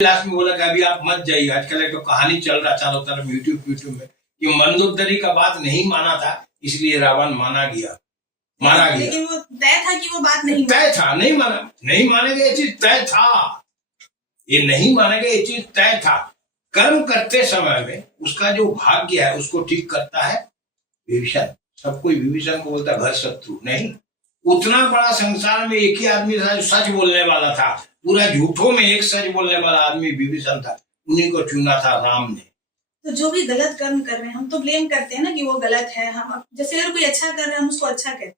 Last में बोला कि अभी आप मत जाइए। आजकल एक तो कहानी चल रहा चारों तरफ यूट्यूब में कि मंदोदरी का बात नहीं माना था, इसलिए रावण मारा गया। लेकिन वो तय था कि वो बात नहीं तय था, नहीं मानेगा ये चीज तय था, ये नहीं मानेगा ये चीज तय था। कर्म करते समय में उसका जो भाग्य है उसको ठीक करता है विभीषण। सब कोई विभीषण को बोलता घर शत्रु नहीं, उतना बड़ा संसार में एक ही आदमी था जो सच बोलने वाला था, पूरा झूठों में एक सच बोलने वाला आदमी विभीषण था, उन्हीं को चुना था राम ने। तो जो भी गलत कर्म कर रहे हैं हम तो ब्लेम करते हैं ना कि वो गलत है। हम जैसे अगर कोई अच्छा कर रहा है हम उसको अच्छा कहते हैं,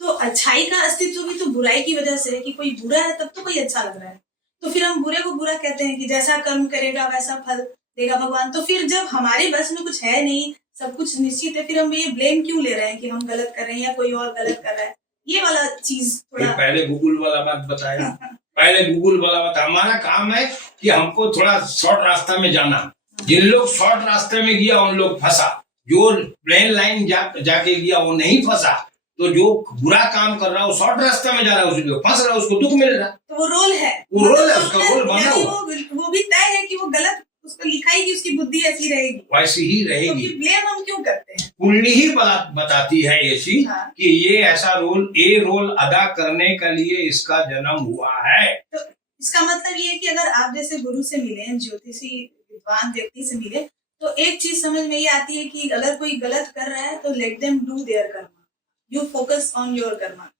तो अच्छाई का अस्तित्व भी तो बुराई की वजह से है कि कोई बुरा है तब तो कोई अच्छा लग रहा है, तो फिर हम बुरे को बुरा कहते हैं कि जैसा कर्म करेगा वैसा फल देगा भगवान। तो फिर जब हमारे बस में कुछ है नहीं, सब कुछ निश्चित है, फिर हम ये ब्लेम क्यों ले रहे हैं कि हम गलत कर रहे हैं या कोई और गलत कर रहा है? ये वाला चीज थोड़ा पहले गूगल वाला बात बताया पहले गूगल वाला बात। हमारा काम है कि हमको थोड़ा शॉर्ट रास्ता में जाना, जिन लोग शॉर्ट रास्ते में गया उन लोग फंसा, जो प्लेन लाइन जाके गया वो नहीं फंसा। तो जो बुरा काम कर रहा है वो शॉर्ट रास्ते में जा रहा है, उसको फंस रहा है, उसको दुख मिल रहा है। तो वो रोल है, वो रोल है, उसका रोल बना हुआ, वो भी तय है कि वो गलत, उसको लिखा ही कि उसकी बुद्धि ऐसी रहेगी, वैसी ही रहेगी। तो ब्लेम हम क्यों करते हैं? कुंडली ही बताती है ये चीज कि ये ऐसा रोल अदा करने के लिए इसका जन्म हुआ है। तो इसका मतलब ये है कि अगर आप जैसे गुरु से मिले, ज्योतिषी विद्वान व्यक्ति से मिले, तो एक चीज समझ में ये आती है कि अगर कोई गलत कर रहा है तो let them do their Karma, you focus on your Karma,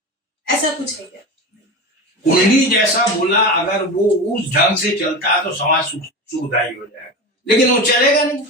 ऐसा कुछ है क्या? कुंडली जैसा बोला, अगर वो उस ढंग से चलता है तो समाज सुखदायी हो जाएगा, लेकिन वो चलेगा नहीं,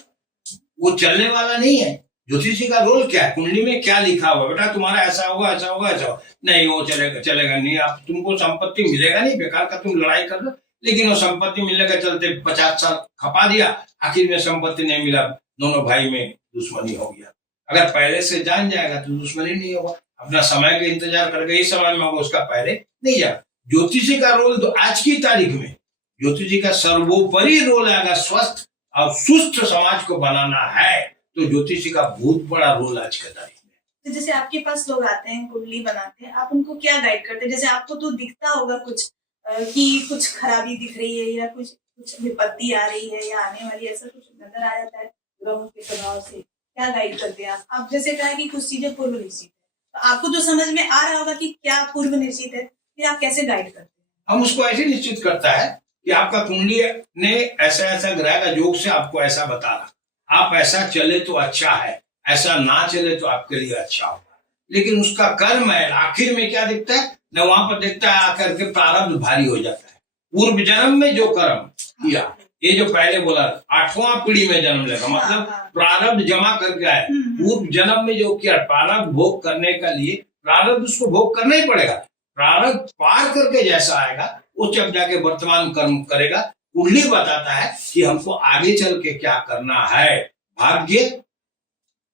वो चलने वाला नहीं है। ज्योतिषी का रोल क्या है? कुंडली में क्या लिखा हुआ, बेटा तुम्हारा ऐसा होगा ऐसा होगा ऐसा होगा, नहीं वो चलेगा नहीं, आप तुमको संपत्ति मिलेगा नहीं, बेकार का तुम लड़ाई कर लो। लेकिन वो संपत्ति मिलने के चलते 50 साल खपा दिया, आखिर में संपत्ति नहीं मिला, दोनों भाई में दुश्मनी हो गया। अगर पहले से जान जाएगा तो दुश्मनी नहीं होगा, अपना समय का इंतजार करके इस समय में होगा, उसका पहले नहीं जाएगा। ज्योतिषी का रोल तो आज की तारीख में ज्योतिषी का सर्वोपरि रोल है, अगर स्वस्थ और सुस्त समाज को बनाना है तो ज्योतिषी का बहुत बड़ा रोल आज के तारीख में। तो जैसे आपके पास लोग आते हैं, कुंडली बनाते हैं, आप उनको क्या गाइड करते हैं? जैसे आपको तो दिखता होगा कुछ कि कुछ खराबी दिख रही है या कुछ विपत्ति आ रही है या आने वाली, ऐसा कुछ नजर आ जाता है ग्रहों के प्रभाव से, क्या गाइड करते हैं आप? जैसे कहा कि कुछ चीजें पूर्व निश्चित है, तो आपको तो समझ में आ रहा होगा कि क्या पूर्व निश्चित है, फिर आप कैसे गाइड करते हैं? हम उसको ऐसे निश्चित करता है कि आपका कुंडली ने ऐसा ग्रह का योग से आपको ऐसा बता रहा, आप ऐसा चले तो अच्छा है, ऐसा ना चले तो आपके लिए अच्छा होगा। लेकिन उसका कर्म है, आखिर में क्या दिखता है न, वहां पर दिखता है आकर के प्रारब्ध भारी हो जाता है। पूर्व जन्म में जो कर्म किया, ये जो पहले बोला 8वां पीढ़ी में जन्म लेगा, मतलब प्रारब्ध जमा करके आए। पूर्व जन्म में जो किया प्रारब्ध भोग करने के लिए, प्रारब्ध उसको भोग करना ही पड़ेगा, प्रारब्ध पार करके जैसा आएगा वो जब जाके वर्तमान कर्म करेगा। कुंडली बताता है कि हमको आगे चल के क्या करना है। भाग्य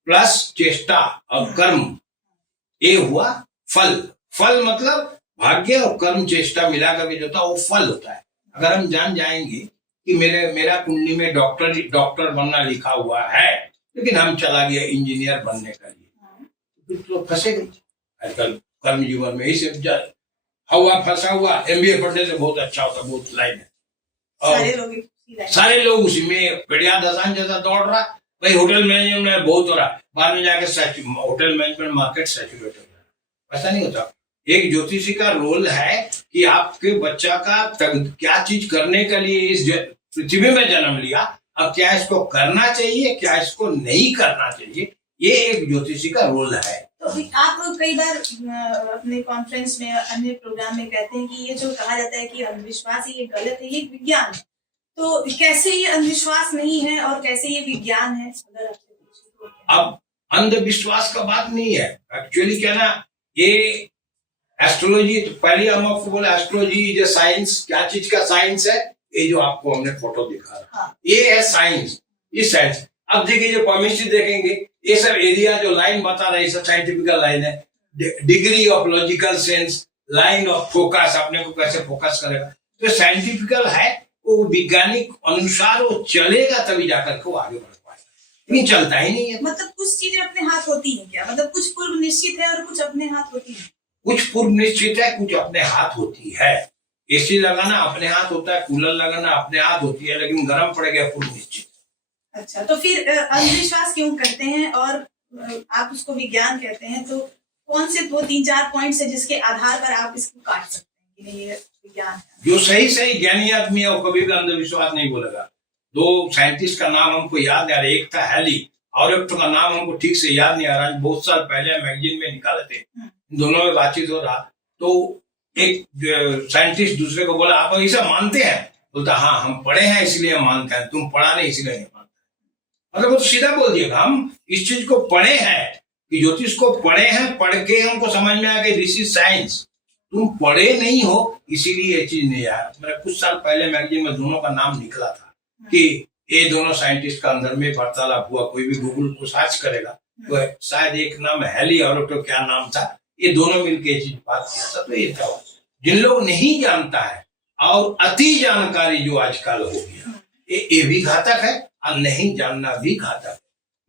प्लस चेष्टा और कर्म, ये हुआ फल। फल मतलब भाग्य और कर्म चेष्टा मिलाकर के जो होता है वो फल होता है। अगर हम जान जाएंगे कि मेरा कुंडली में डॉक्टर बनना लिखा हुआ है, लेकिन हम चला गया इंजीनियर बनने के लिए, तो फंसे गए। आजकल कर्म जीवन में इसे हवा फंसा हुआ, MBA पढ़ने से बहुत अच्छा होता, बहुत लाइन है, सारे लोग उसी में बढ़िया दसान जैसा दौड़ रहा। भाई होटल मैनेजमेंट में बहुत हो रहा, बाद में जाके होटल मैनेजमेंट मार्केट सैचुरेट हो रहा। ऐसा नहीं होता। एक ज्योतिषी का रोल है कि आपके बच्चा का क्या चीज करने के लिए इस पृथ्वी में जन्म लिया, अब क्या इसको करना चाहिए, क्या इसको नहीं करना चाहिए, ये एक ज्योतिषी का रोल है। तो आप कई बार अपने कॉन्फ्रेंस में अन्य प्रोग्राम में कहते हैं कि ये जो कहा जाता है कि अंधविश्वास ये गलत है, ये विज्ञान है, तो कैसे ये अंधविश्वास नहीं है और कैसे ये विज्ञान है? अगर आपसे पूछे तो अब अंधविश्वास का बात नहीं है, एक्चुअली क्या ना, ये एस्ट्रोलॉजी, तो पहले हम आपको बोले एस्ट्रोलॉजी इज अ साइंस। क्या चीज का साइंस है? ये जो आपको हमने फोटो दिखा, ये है साइंस, ये साइंस। अब देखिए जो केमिस्ट्री देखेंगे, ये सब एरिया जो लाइन बता रहा है, ये सब साइंटिफिकल लाइन है। Degree of logical sense, line of focus, अपने को कैसे फोकस करेगा, तो साइंटिफिकल है, वो वैज्ञानिक अनुसार वो चलेगा तभी जाकर के वो आगे बढ़ पाएगा, लेकिन चलता ही नहीं है। मतलब कुछ चीजें अपने हाथ होती है क्या? मतलब कुछ पूर्व निश्चित है और कुछ अपने हाथ होती है? कुछ पूर्व निश्चित है, कुछ अपने हाथ होती है। एसी लगाना अपने हाथ होता है, कूलर लगाना अपने हाथ होती है, लेकिन गर्म पड़ गया पूर्ण निश्चित। अच्छा, तो फिर अंधविश्वास क्यों करते हैं और आप उसको विज्ञान कहते हैं, तो कौन से 2-3-4 पॉइंट्स है जिसके आधार पर आप इसको काट सकते हैं कि नहीं ये विज्ञान है? जो सही ज्ञानी आदमी है वो कभी भी अंधविश्वास नहीं बोलेगा। 2 साइंटिस्ट का नाम हमको याद नहीं आ रहा, एक था हैली और एक का नाम हमको ठीक से याद नहीं आ रहा, बहुत साल पहले मैगजीन में निकाले थे, दोनों में बातचीत हो रहा, तो एक साइंटिस्ट दूसरे को बोला आप ऐसा मानते हैं? बोलता हाँ हम पढ़े हैं इसलिए हम मानते हैं, तुम पढ़ा नहीं इसलिए नहीं मानते। मतलब वो तो सीधा बोल दिया हम इस चीज को पढ़े हैं, कि ज्योतिष को पढ़े हैं, पढ़ के हमको समझ में आ गया दिस इज साइंस, तुम पढ़े नहीं हो इसीलिए ये चीज नहीं आया। मेरा कुछ साल पहले मैगजीन में दोनों का नाम निकला था कि ये दोनों साइंटिस्ट का अंदर में वार्तालाप हुआ, कोई भी गूगल को सर्च करेगा तो शायद एक नाम हैली और तो क्या नाम था, ये दोनों मिलकर ये चीज बात किया था। तो ये था जिन लोग नहीं जानता है और अति जानकारी जो आजकल हो गया ये भी घातक है और नहीं जानना भी घातक है।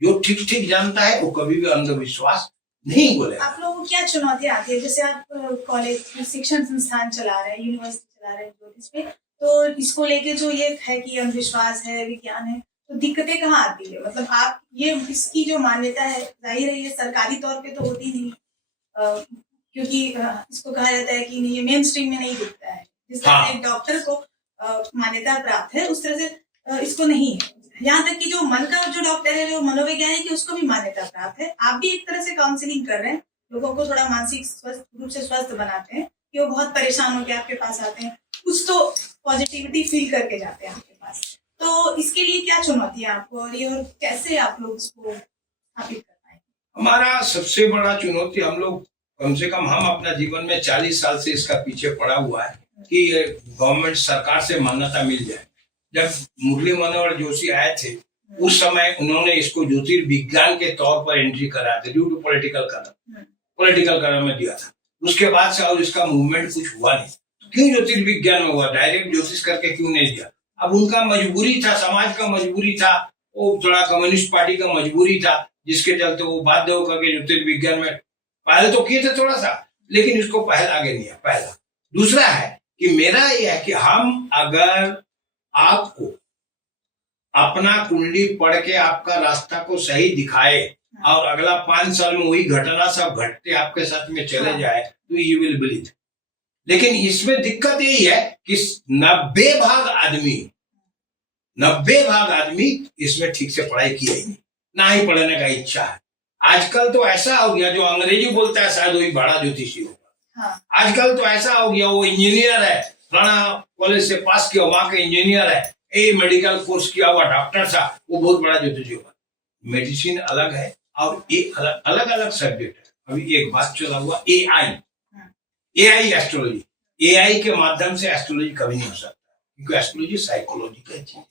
जो ठीक जानता है वो कभी भी अंधविश्वास नहीं बोले। आप लोगों को क्या चुनौती आती है, जैसे आप कॉलेज शिक्षण संस्थान चला रहे हैं, यूनिवर्सिटी चला रहे हैं ज्योतिष पे, तो इसको लेके जो ये है कि अंधविश्वास है, विज्ञान है, तो दिक्कतें कहाँ आती है? मतलब आप ये इसकी जो मान्यता है जाहिर है ये सरकारी तौर पे तो होती नहीं, क्योंकि इसको कहा जाता है कि नहीं ये मेन स्ट्रीम में नहीं दिखता है, जिस तरह से एक डॉक्टर को मान्यता प्राप्त है उस तरह से इसको नहीं है। यहाँ तक कि जो मन का जो डॉक्टर है जो मनोवैज्ञानिक है उसको भी मान्यता प्राप्त है। आप भी एक तरह से काउंसलिंग कर रहे हैं, लोगों को थोड़ा मानसिक रूप से स्वस्थ बनाते हैं कि वो बहुत परेशान होकर आपके पास आते हैं, कुछ तो पॉजिटिविटी फील करके जाते हैं आपके पास। तो इसके लिए क्या चुनौती है आपको और ये और कैसे आप लोग इसको स्थापित कर पाएंगे? हमारा सबसे बड़ा चुनौती हम लोग कम से कम हम अपना जीवन में 40 साल से इसका पीछे पड़ा हुआ है कि गवर्नमेंट सरकार से मान्यता मिल जाए। जब मुरली मनोहर जोशी आए थे उस समय उन्होंने इसको ज्योतिर्विज्ञान के तौर पर एंट्री कराया था ड्यू टू पॉलिटिकल कलम में दिया था। उसके बाद से और इसका मूवमेंट कुछ हुआ नहीं, क्यों ज्योतिर्विज्ञान में हुआ, डायरेक्ट ज्योतिष करके क्यों नहीं दिया? अब उनका मजबूरी था, समाज का मजबूरी था, वो थोड़ा कम्युनिस्ट पार्टी का मजबूरी था, जिसके चलते वो बाध्य होकर के ज्योतिर्विज्ञान में पहले तो किए थे थोड़ा सा, लेकिन इसको पहल आगे नहीं है। पहला दूसरा है कि मेरा यह है कि हम अगर आपको अपना कुंडली पढ़ के आपका रास्ता को सही दिखाए और अगला 5 साल में वही घटना सब घटते आपके साथ में चले जाए तो यू विल बिलीव। लेकिन इसमें दिक्कत यही है कि 90 भाग आदमी इसमें ठीक से पढ़ाई किया ही नहीं, ना ही पढ़ने का इच्छा है। आजकल तो ऐसा हो गया जो अंग्रेजी बोलता है शायद वही बड़ा ज्योतिषी होगा। आजकल तो ऐसा हो गया वो इंजीनियर है, फलाना कॉलेज से पास किया वहां का इंजीनियर है, ए मेडिकल कोर्स किया हुआ डॉक्टर था, वो बहुत बड़ा ज्योतिषी होगा। मेडिसिन अलग है और ये अलग अलग सब्जेक्ट है। अभी एक बात चला हुआ एआई एस्ट्रोलॉजी, एआई के माध्यम से एस्ट्रोलॉजी कभी नहीं हो सकता क्योंकि एस्ट्रोलॉजी साइकोलॉजी का चीज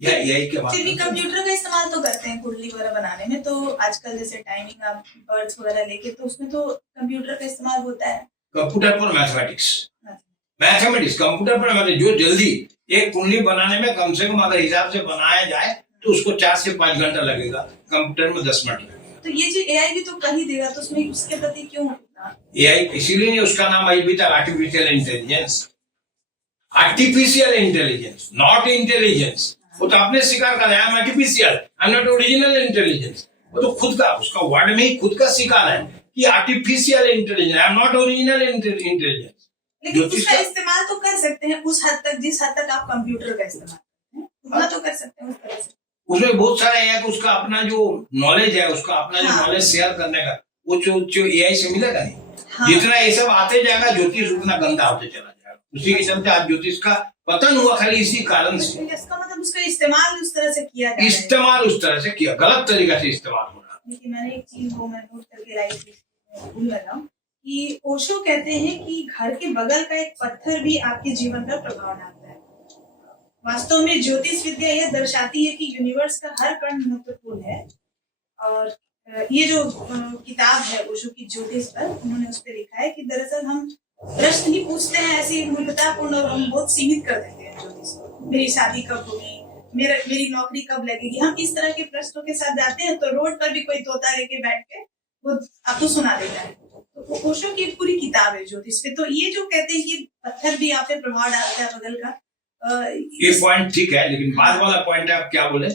या एआई के माध्यम से। कंप्यूटर का इस्तेमाल तो करते हैं कुंडली वगैरह बनाने में, तो आजकल जैसे टाइमिंग आप बर्ड्स वगैरह लेके तो उसमें तो कंप्यूटर का इस्तेमाल होता है। कंप्यूटर पर मैथमेटिक्स कंप्यूटर पर जो जल्दी एक कुंडली बनाने में कम से कम अगर हिसाब से बनाया जाए तो उसको 4 से 5 घंटा लगेगा, कंप्यूटर में 10 मिनट लगेगा। तो ये जो एआई भी तो कर ही देगा, तो उसमें उसके प्रति क्यों एआई इसीलिए नहीं उसका नाम अभी तक आर्टिफिशियल इंटेलिजेंस नॉट इंटेलिजेंस। वो तो आपने स्वीकार कर लिया artificial, I am not original intelligence. वो तो खुद का उसका वर्ड में ही खुद का स्वीकार है कि artificial intelligence, I am not original intelligence. लेकिन उसका इस्तेमाल तो कर सकते हैं उस हद तक जिस हद तक आप कंप्यूटर का इस्तेमाल करते हैं, उतना तो कर सकते हैं उस तरह से। उसमें बहुत सारा है कि उसका अपना जो नॉलेज है, उसका अपना जो नॉलेज शेयर करने का वो जो एआई से मिलेगा नहीं। जितना ये सब आते जाएगा ज्योतिष उतना गंदा होते चला जाएगा। उसी के चलते आज ज्योतिष का पतन हुआ खाली इसी कारण से। इसका मतलब उसका इस्तेमाल उस तरह से किया जाए, इस्तेमाल उस तरह से किया, गलत तरीका से इस्तेमाल हो रहा। लेकिन मैंने एक चीज को मैं नोट करके लाई भूल लगा कि ओशो कहते हैं कि घर के बगल का एक पत्थर भी आपके जीवन पर प्रभाव डालता है। वास्तव में ज्योतिष विद्या यह दर्शाती है कि यूनिवर्स का हर कण महत्वपूर्ण है। और ये जो किताब है ओशो की ज्योतिष पर, उन्होंने उस पर लिखा है कि दरअसल हम प्रश्न ही पूछते हैं ऐसी मूर्खतापूर्ण और हम बहुत सीमित कर देते हैं ज्योतिष को। मेरी शादी कब होगी, मेरी नौकरी कब लगेगी, हम इस तरह के प्रश्नों के साथ जाते हैं तो रोड पर भी कोई तोता लेके बैठ के वो आपको सुना देता है। तो ओशो की एक पूरी किताब है ज्योतिष पे। तो ये जो कहते हैं कि पत्थर भी आप पे प्रभाव डालता है बगल का, ये पॉइंट ठीक है, लेकिन बाद वाला पॉइंट आप क्या बोले?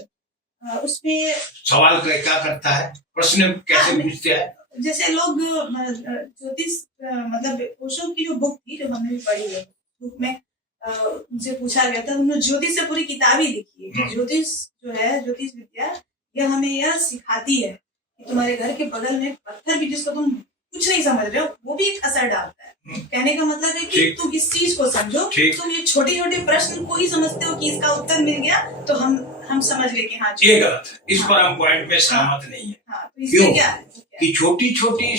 उसमें सवाल क्या करता है, प्रश्न कैसे पूछते हैं? जैसे लोग ज्योतिष मतलब ओशो की जो बुक थी, जो हमने भी पढ़ी है, बुक में उनसे पूछा गया था, उन्होंने ज्योतिष से पूरी किताब ही लिखी है कि ज्योतिष जो है, ज्योतिष विद्या, यह हमें यह सिखाती है कि तुम्हारे घर के बगल में पत्थर भी, जिसको तुम कुछ नहीं समझ रहे हो, वो भी एक असर डालता है। कहने का मतलब है कि तुम इस चीज को समझो। तुम ये छोटे छोटे प्रश्न को ही समझते हो कि इसका उत्तर मिल गया तो हम समझ गए कि हाँ ये गलत है। इस पर हम पॉइंट पे सहमत नहीं है। तो इसमें क्या है कि छोटी छोटी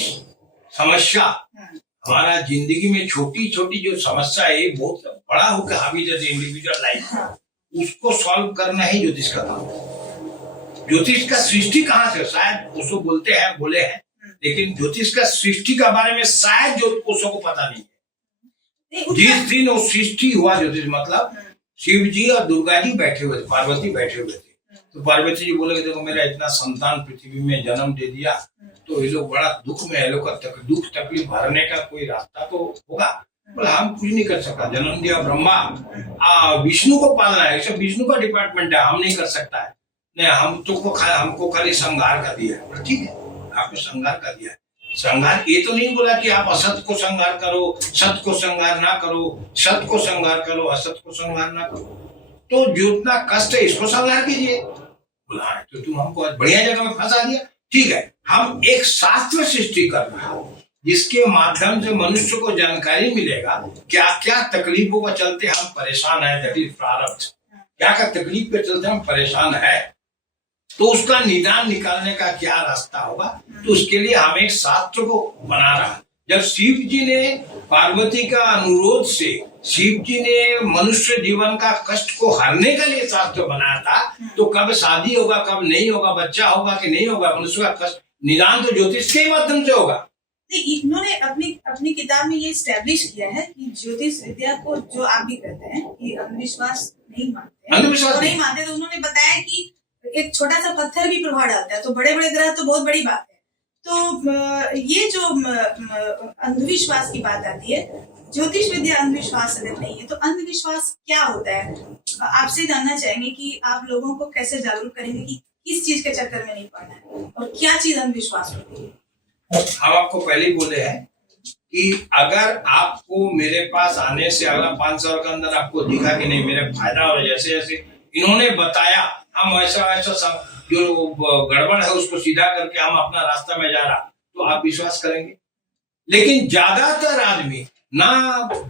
समस्या, हमारा जिंदगी में छोटी छोटी जो समस्या है, बहुत बड़ा होकर हावी जैसे इंडिविजुअल लाइफ, उसको सॉल्व करना ही ज्योतिष का काम है। ज्योतिष का सृष्टि कहाँ से, शायद उसको बोले हैं, लेकिन ज्योतिष का सृष्टि के बारे में शायद जो उसको को पता नहीं है। जिस दिन वो सृष्टि हुआ, ज्योतिष मतलब शिव जी और दुर्गा जी बैठे हुए थे, पार्वती बैठे हुए थे, तो पार्वती जी बोले देखो मेरा इतना संतान पृथ्वी में जन्म दे दिया, तो ये लोग बड़ा दुख में है, लोग का दुख तकलीफ भरने का कोई रास्ता तो होगा। बोला हम कुछ नहीं कर सकता, जन्म दिया ब्रह्मा, विष्णु को पालना है, सब विष्णु का डिपार्टमेंट है, हम नहीं कर सकता है, नहीं हम तो हमको खाली श्रृंगार कर दिया है। ठीक है, आपने श्रृंगार कर दिया है। श्रृंगार ये तो नहीं बोला कि आप असत को श्रृंगार करो, सत को श्रृंगार ना करो, सत को श्रृंगार करो, असत को श्रृंगार ना करो। तो जितना कष्ट है इसको श्रृंगार कीजिए। बोला तो तुम हमको बढ़िया जगह में फंसा दिया। ठीक है, हम एक शास्त्र सृष्टि कर रहा हूं जिसके माध्यम से मनुष्य को जानकारी मिलेगा क्या क्या तकलीफों के चलते हम परेशान है, दैट इज प्रारब्ध, क्या क्या तकलीफ के चलते हम परेशान है, तो उसका निदान निकालने का क्या रास्ता होगा। तो उसके लिए हम एक शास्त्र को बना रहा। जब शिव जी ने पार्वती का अनुरोध से, शिव जी ने मनुष्य जीवन का कष्ट को हरने के लिए शास्त्र बनाया था, तो कब शादी होगा, कब नहीं होगा, बच्चा होगा कि नहीं होगा, मनुष्य का कष्ट निदान तो ज्योतिष के माध्यम से होगा। इन्होंने अपनी किताब में ये स्टैब्लिश किया है कि ज्योतिष विद्या को, जो आप भी कहते हैं कि अंधविश्वास नहीं मानते, अंधविश्वास नहीं मानते, तो उन्होंने बताया कि एक छोटा सा पत्थर भी प्रभाव डालता है, तो बड़े बड़े ग्रह तो बहुत बड़ी बात है। तो ये जो अंधविश्वास की बात आती है, ज्योतिष विद्या अंधविश्वास अगर नहीं है तो अंधविश्वास क्या होता है? आपसे जानना चाहेंगे कि आप लोगों को कैसे जागरूक करेंगे कि किस चीज के चक्कर में नहीं पड़ना है और क्या चीज अंधविश्वास होती है। हम आपको पहले ही बोले हैं कि अगर आपको मेरे पास आने से अगला 5 साल के अंदर आपको दिखा कि नहीं मेरा फायदा और जैसे जैसे इन्होंने बताया, हम ऐसा जो गड़बड़ है उसको सीधा करके हम अपना रास्ता में जा रहा, तो आप विश्वास करेंगे। लेकिन ज्यादातर आदमी ना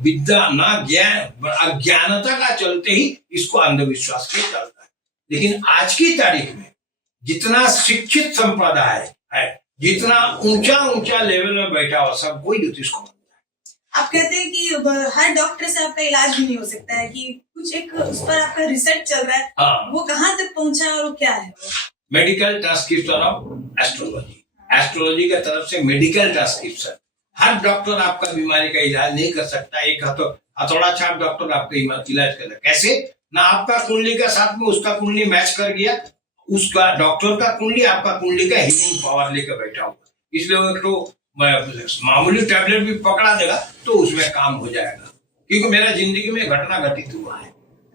विद्या ना ज्ञान, अज्ञानता का चलते ही इसको अंधविश्वास के चलता है। लेकिन आज की तारीख में जितना शिक्षित संप्रदाय है, जितना ऊंचा लेवल में बैठा हुआ, सब कोई ज्योतिष को आप कहते हैं कि हर डॉक्टर से आपका इलाज भी नहीं हो सकता है, कि कुछ एक उस पर आपका रिसर्च चल रहा है। हाँ। वो कहाँ तक पहुंचा और वो क्या है? Medical transcription of astrology, astrology की तरफ से मेडिकल ट्रांसक्रिप्शन। हर डॉक्टर आपका बीमारी का इलाज नहीं कर सकता। एक हथौड़ा छाप डॉक्टर आपका इलाज कर सकता। कैसे? ना आपका कुंडली का साथ में उसका कुंडली मैच कर गया, उसका डॉक्टर का कुंडली आपका कुंडली का हीलिंग पावर लेकर बैठा हुआ, इसलिए वो तो मामूली टैबलेट भी पकड़ा देगा तो उसमें काम हो जाएगा। क्योंकि मेरा जिंदगी में घटना घटित हुआ है,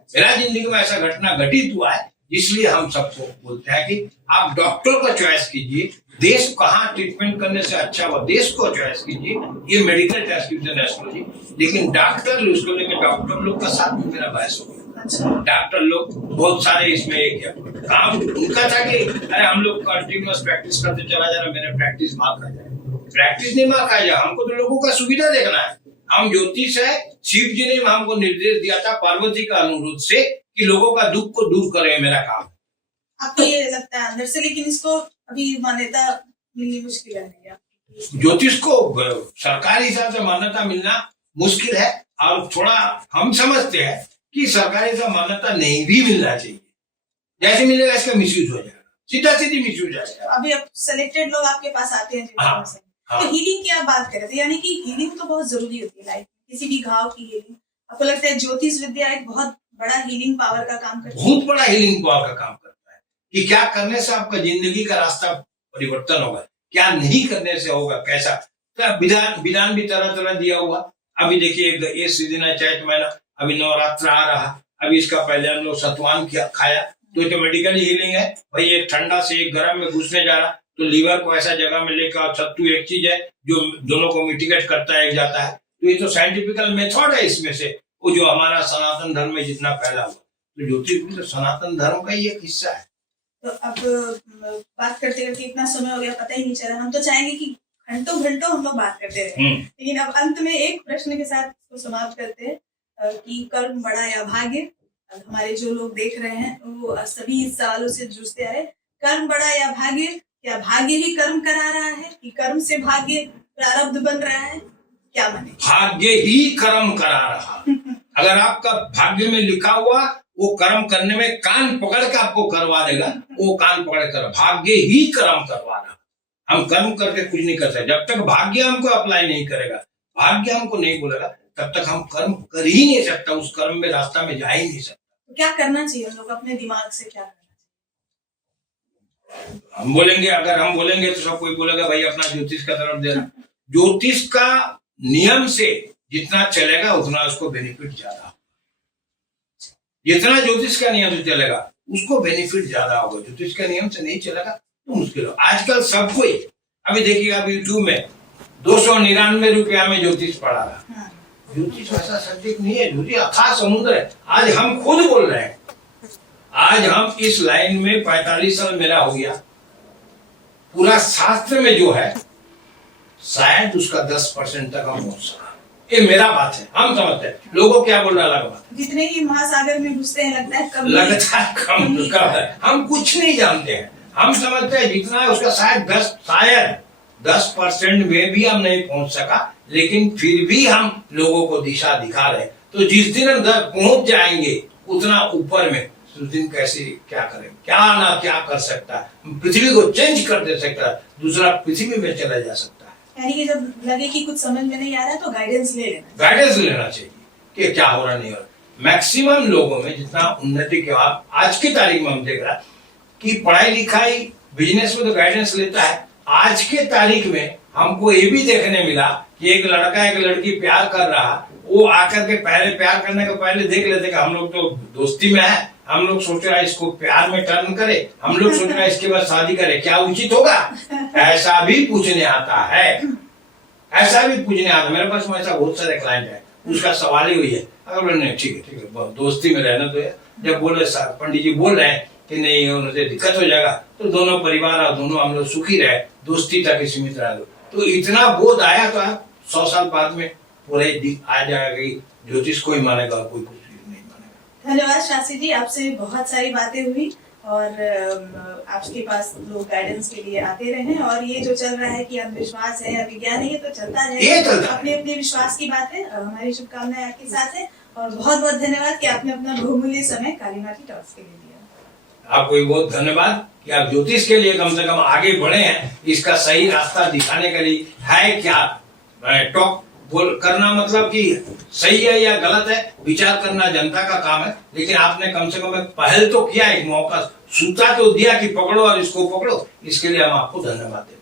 मेरा जिंदगी में ऐसा घटना घटित हुआ है, इसलिए हम सबको बोलते हैं कि आप डॉक्टर को चॉइस कीजिए। देश को कहाँ ट्रीटमेंट करने से अच्छा हुआ, देश को चॉइस कीजिए। ये मेडिकल ट्रांसक्रिप्शन एस्ट्रोलॉजी। लेकिन डॉक्टर उसको लेकर डॉक्टर लोग का साथ में मेरा बहस हो गया। डॉक्टर लोग बहुत सारे इसमें एक काम उनका था कि अरे हम लोग कंटिन्यूअस प्रैक्टिस करते चला जा रहा, मेरा प्रैक्टिस मार खा जाए। प्रैक्टिस नहीं मार खा जाए, हमको तो लोगों का सुविधा देखना है। हम ज्योतिष है, शिव जी ने हमको निर्देश दिया था पार्वती का अनुरोध से कि लोगों का दुख को दूर करें, मेरा काम। आपको ये लगता है अंदर से, लेकिन इसको अभी मान्यता मिलनी मुश्किल है। ज्योतिष को सरकारी हिसाब से मान्यता मिलना मुश्किल है, और थोड़ा हम समझते हैं कि सरकारी से मान्यता नहीं भी मिलना चाहिए। जैसे मिलेगा इसका मिसयूज हो जाएगा, सीधा सीधी मिसयूज हो जाएगा। अभी अब सेलेक्टेड लोग आपके पास आते हैं। हाँ। तो हीलिंग की आप बात कर रहे थे, यानी कि हीलिंग तो बहुत जरूरी होती है लाइफ, किसी भी घाव की हीलिंग। आपको लगता है ज्योतिष विद्या एक बहुत बड़ा हीलिंग पावर का काम करती है? बहुत बड़ा हीलिंग पावर का काम करता है कि क्या करने से आपका जिंदगी का रास्ता परिवर्तन होगा, क्या नहीं करने से होगा, कैसा। विधान भी तरह तरह दिया हुआ। अभी देखिए ये सीजन है चैत महीना, अभी नवरात्र आ रहा, अभी इसका पहले हम लोग सतुआन खाया तो ऑटोमेटिकली हीलिंग है भाई। एक ठंडा से एक गर्म में घुसने जा रहा तो लीवर को ऐसा जगह में लेकर, और सत्तू एक चीज है जो दोनों को मिटिगेट करता है, एक जाता है। तो ये तो साइंटिफिकल मेथड है इसमें से, वो जो हमारा सनातन धर्म में जितना फैला हुआ, तो ज्योतिष भी तो सनातन धर्म का ही एक हिस्सा है। तो अब बात करते करते इतना समय हो गया, पता ही नहीं चला। हम तो चाहेंगे कि घंटों घंटों हम लोग बात करते रहे, लेकिन अब अंत में एक प्रश्न के साथ इसको समाप्त करते हैं कि कर्म बड़ा या भाग्य। हमारे जो लोग देख रहे हैं वो सभी सवालों से जूझते आ रहे, कर्म बड़ा या भाग्य, या भाग्य ही कर्म करा रहा है कि कर्म से भाग्य प्रारब्ध बन रहा है, क्या माने? भाग्य ही कर्म करा रहा। अगर आपका भाग्य में लिखा हुआ वो कर्म करने में कान पकड़ के आपको करवा देगा, वो कान पकड़ कर भाग्य ही कर्म करवा रहा। हम कर्म करके कुछ नहीं कर सकते। जब तक भाग्य हमको अप्लाई नहीं करेगा, भाग्य हमको नहीं बोलेगा, तब तक हम कर्म कर ही नहीं सकता, उस कर्म में रास्ता में जा ही नहीं सकता। तो क्या करना चाहिए हम लोग अपने दिमाग से, क्या करना चाहिए? हम बोलेंगे, अगर हम बोलेंगे तो सब कोई बोलेगा भाई अपना ज्योतिष का तरफ देना। ज्योतिष का नियम से जितना चलेगा उतना उसको बेनिफिट ज्यादा, जितना ज्योतिष का नियम से चलेगा उसको बेनिफिट ज्यादा होगा। ज्योतिष का नियम से नहीं चलेगा तो मुश्किल हो। आजकल सब कोई, अभी देखिएगा अभी यूट्यूब में 299 रुपया में ज्योतिष पढ़ा रहा। ज्योतिष ऐसा सब्जेक्ट नहीं है, ज्योतिष अथाह समुद्र है। आज हम खुद बोल रहे हैं, आज हम इस लाइन में 45 साल मेरा हो गया, पूरा शास्त्र में जो है शायद उसका 10% तक हम पहुंच सका। ये मेरा बात है, हम समझते हैं। लोगों क्या बोल रहा है अलग बात। जितने ही महासागर में घुसते हैं लगता है कम है। हम कुछ नहीं जानते हैं, हम समझते हैं जितना है उसका शायद 10% में भी हम नहीं पहुंच सका, लेकिन फिर भी हम लोगों को दिशा दिखा रहे। तो जिस दिन हम पहुंच जाएंगे उतना ऊपर में, उस दिन कैसे क्या करें, क्या ना क्या कर सकता है, पृथ्वी को चेंज कर दे सकता है, दूसरा पृथ्वी में चला जा सकता है। यानी कि जब लगे कि कुछ समझ में नहीं आ रहा है तो गाइडेंस लेना चाहिए कि क्या हो रहा नहीं हो रहा। मैक्सिमम लोगों में जितना उन्नति के बाद आज की तारीख में हम देख रहा है कि पढ़ाई लिखाई बिजनेस में तो गाइडेंस लेता है। आज के तारीख में हमको ये भी देखने मिला कि एक लड़का एक लड़की प्यार कर रहा, वो आकर के पहले प्यार करने के पहले देख लेते कि हम लोग तो दोस्ती में है, हम लोग सोच रहा है इसको प्यार में टर्न करे, हम लोग सोच रहा है इसके बाद शादी करे, क्या उचित होगा? ऐसा भी पूछने आता है, ऐसा भी पूछने आता है। मेरे पास में ऐसा बहुत सारे क्लाइंट है, उसका सवाल ही हुई है, अगर नहीं ठीक है दोस्ती में रहना तो है। जब बोले पंडित जी बोल रहे हैं कि नहीं उनसे दिक्कत हो जाएगा तो दोनों परिवार और दोनों हम लोग सुखी रहे, दोस्ती तक सीमित रह दो, तो इतना बोध आया तो 100 साल बाद में पूरे आ जाएगा। ज्योतिष कोई मानेगा, कोई कुछ नहीं मानेगा। धन्यवाद शास्त्री जी, आपसे बहुत सारी बातें हुई और आपके पास लोग गाइडेंस के लिए आते रहे। और ये जो चल रहा है कि अंधविश्वास है या विज्ञान है, ये तो चलता है, अपने अपने विश्वास की बात है। हमारी शुभकामनाएं आपके साथ है और बहुत बहुत धन्यवाद कि आपने अपना बहुमूल्य समय काली माटी टॉक्स के लिए दिया। आपको भी बहुत धन्यवाद कि आप ज्योतिष के लिए कम से कम आगे बढ़े हैं, इसका सही रास्ता दिखाने के लिए है। क्या टॉक करना मतलब कि सही है या गलत है, विचार करना जनता का काम है, लेकिन आपने कम से कम एक पहल तो किया, एक मौका सूता तो दिया कि पकड़ो और इसको पकड़ो। इसके लिए हम आपको धन्यवाद देते हैं।